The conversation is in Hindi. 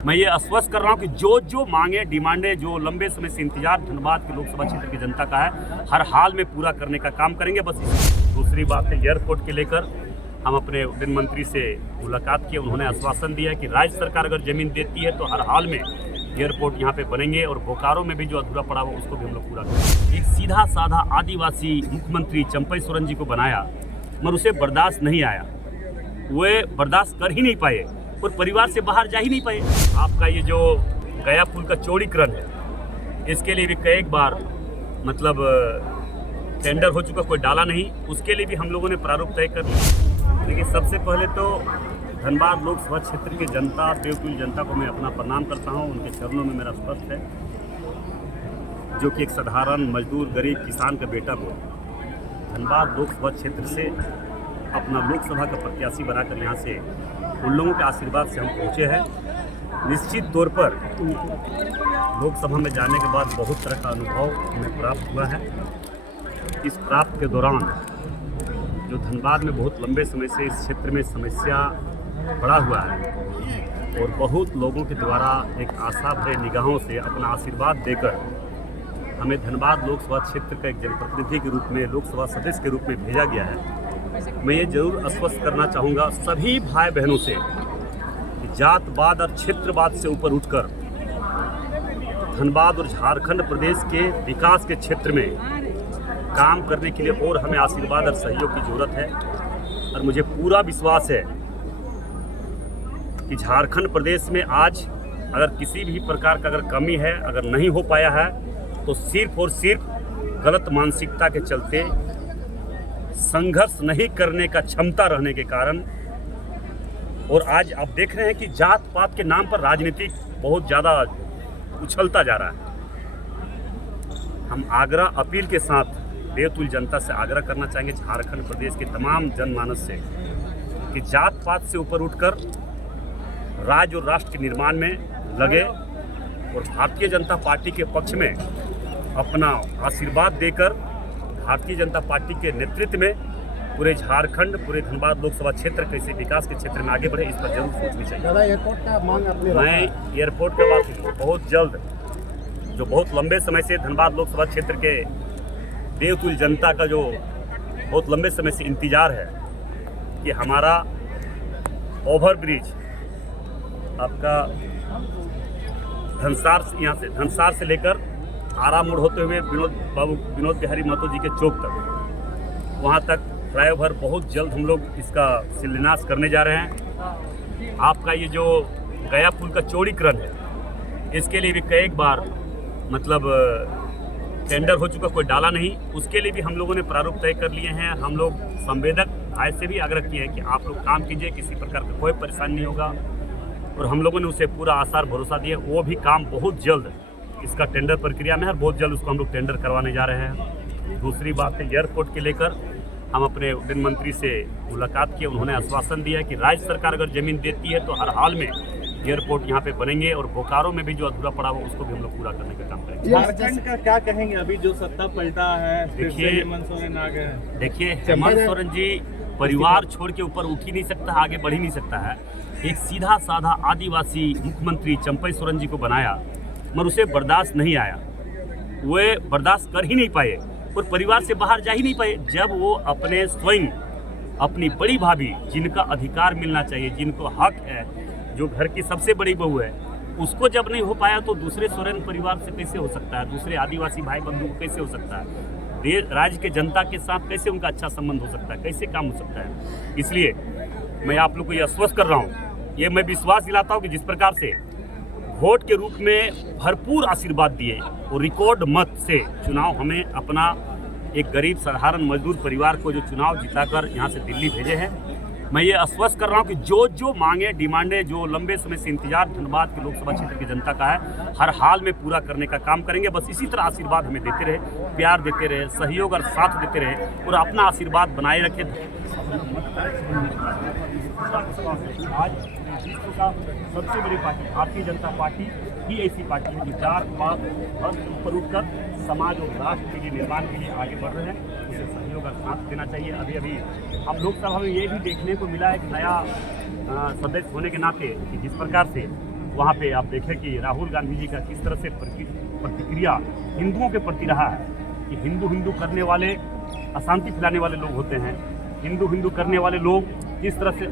मैं ये आश्वस्त कर रहा हूँ कि जो जो मांगे डिमांडें जो लंबे समय से इंतजार धनबाद के लोकसभा क्षेत्र की जनता का है, हर हाल में पूरा करने का काम करेंगे। बस दूसरी बात है, एयरपोर्ट के लेकर हम अपने उड्डयन मंत्री से मुलाकात की। उन्होंने आश्वासन दिया कि राज्य सरकार अगर जमीन देती है तो हर हाल में एयरपोर्ट यहाँ पे बनेंगे और बोकारो में भी जो अधूरा पड़ा हुआ उसको भी हम लोग पूरा करेंगे। एक सीधा साधा आदिवासी मुख्यमंत्री चंपई सोरेन जी को बनाया, मगर उसे बर्दाश्त नहीं आया। वे बर्दाश्त कर ही नहीं पाए और परिवार से बाहर जा ही नहीं पाए। आपका ये जो गया पुल का चौड़ीकरण है, इसके लिए भी कई बार टेंडर हो चुका, कोई डाला नहीं। उसके लिए भी हम लोगों ने प्रारूप तय कर लिया। लेकिन सबसे पहले तो धनबाद लोकसभा क्षेत्र की जनता, देवतुल्य जनता को मैं अपना प्रणाम करता हूं। उनके चरणों में मेरा स्पर्श है, जो कि एक साधारण मजदूर गरीब किसान का बेटा को धनबाद लोकसभा क्षेत्र से अपना लोकसभा का प्रत्याशी बनाकर यहाँ से उन लोगों के आशीर्वाद से हम पहुँचे हैं। निश्चित तौर पर लोकसभा में जाने के बाद बहुत तरह का अनुभव हमें प्राप्त हुआ है। इस प्राप्त के दौरान जो धनबाद में बहुत लंबे समय से इस क्षेत्र में समस्या बढ़ा हुआ है और बहुत लोगों के द्वारा एक आशा भरे निगाहों से अपना आशीर्वाद देकर हमें धनबाद लोकसभा क्षेत्र का एक जनप्रतिनिधि के रूप में, लोकसभा सदस्य के रूप में भेजा गया है। मैं ये जरूर आश्वस्त करना चाहूँगा सभी भाई बहनों से कि जातवाद और क्षेत्रवाद से ऊपर उठकर धनबाद और झारखंड प्रदेश के विकास के क्षेत्र में काम करने के लिए और हमें आशीर्वाद और सहयोग की जरूरत है। और मुझे पूरा विश्वास है कि झारखंड प्रदेश में आज अगर किसी भी प्रकार का अगर कमी है, अगर नहीं हो पाया है, तो सिर्फ और सिर्फ गलत मानसिकता के चलते, संघर्ष नहीं करने का क्षमता रहने के कारण। और आज आप देख रहे हैं कि जात पात के नाम पर राजनीति बहुत ज़्यादा उछलता जा रहा है। हम आग्रह अपील के साथ देवतुल्य जनता से आग्रह करना चाहेंगे, झारखंड प्रदेश के तमाम जनमानस से, कि जात पात से ऊपर उठकर राज्य और राष्ट्र के निर्माण में लगे और भारतीय जनता पार्टी के पक्ष में अपना आशीर्वाद देकर भारतीय जनता पार्टी के नेतृत्व में पूरे झारखंड, पूरे धनबाद लोकसभा क्षेत्र कैसे विकास के क्षेत्र में आगे बढ़े, इस पर जरूर सोचनी चाहिए। एयरपोर्ट का मांग मैं एयरपोर्ट का बात बहुत जल्द, जो बहुत लंबे समय से धनबाद लोकसभा क्षेत्र के देवतुल्य जनता का जो बहुत लंबे समय से इंतजार है कि हमारा ओवरब्रिज आपका धनसार से लेकर आरा मोड़ होते हुए विनोद बिहारी महतो जी के चौक तक, वहाँ तक फ्लाईओवर बहुत जल्द हम लोग इसका शिलान्यास करने जा रहे हैं। आपका ये जो गया पुल का चौड़ीकरण है, इसके लिए भी कई बार टेंडर हो चुका, कोई डाला नहीं। उसके लिए भी हम लोगों ने प्रारूप तय कर लिए हैं। हम लोग संवेदक भाई से भी आग्रह किए हैं कि आप लोग काम कीजिए, किसी प्रकार का कोई परेशानी नहीं होगा। और हम लोगों ने उसे पूरा आसार भरोसा दिया। वो भी काम बहुत जल्द इसका टेंडर प्रक्रिया में है और बहुत जल्द उसको हम लोग टेंडर करवाने जा रहे हैं। दूसरी बात है, एयरपोर्ट के लेकर हम अपने उड्डयन मंत्री से मुलाकात की। उन्होंने आश्वासन दिया कि राज्य सरकार अगर जमीन देती है तो हर हाल में एयरपोर्ट यहाँ पे बनेंगे और बोकारो में भी जो अधूरा पड़ा हुआ उसको भी हम लोग पूरा करने का काम करेंगे। झारखंड का क्या कहेंगे, अभी जो सत्ता पलटा है? देखिए हेमंत सोरेन जी परिवार छोड़ के ऊपर उठ ही नहीं सकता, आगे बढ़ ही नहीं सकता है। एक सीधा साधा आदिवासी मुख्यमंत्री चंपई सोरेन जी को बनाया, मगर उसे बर्दाश्त नहीं आया। वे बर्दाश्त कर ही नहीं पाए और परिवार से बाहर जा ही नहीं पाए। जब वो अपने स्वयं अपनी बड़ी भाभी, जिनका अधिकार मिलना चाहिए, जिनको हक है, जो घर की सबसे बड़ी बहू है, उसको जब नहीं हो पाया तो दूसरे सोरेन परिवार से कैसे हो सकता है? दूसरे आदिवासी भाई बंधु को कैसे हो सकता है? राज्य के जनता के साथ कैसे उनका अच्छा संबंध हो सकता है? कैसे काम हो सकता है? इसलिए मैं आप लोग को ये आश्वस्त कर रहा हूँ, ये मैं विश्वास दिलाता हूँ कि जिस प्रकार से वोट के रूप में भरपूर आशीर्वाद दिए और रिकॉर्ड मत से चुनाव हमें अपना एक गरीब साधारण मजदूर परिवार को जो चुनाव जिताकर यहाँ से दिल्ली भेजे हैं, मैं ये आश्वस्त कर रहा हूँ कि जो जो मांगे डिमांडें जो लंबे समय से इंतजार धनबाद के लोकसभा क्षेत्र की जनता का है, हर हाल में पूरा करने का काम करेंगे। बस इसी तरह आशीर्वाद हमें देते रहे, प्यार देते रहे, सहयोग और साथ देते रहे और अपना आशीर्वाद बनाए रखें। आज विश्व का सबसे बड़ी पार्टी भारतीय जनता पार्टी ही ऐसी पार्टी है जो जात पात और ऊपर उठकर समाज और राष्ट्र के लिए निर्माण के लिए आगे बढ़ रहे हैं। उसे सहयोग और साथ देना चाहिए। अभी हम लोकसभा में ये भी देखने को मिला है कि नया सदस्य होने के नाते कि जिस प्रकार से वहाँ पे आप देखें कि राहुल गांधी जी का किस तरह से प्रतिक्रिया हिंदुओं के प्रति रहा है कि हिंदू हिंदू करने वाले अशांति फैलाने वाले लोग होते हैं, हिंदू हिंदू करने वाले लोग किस तरह से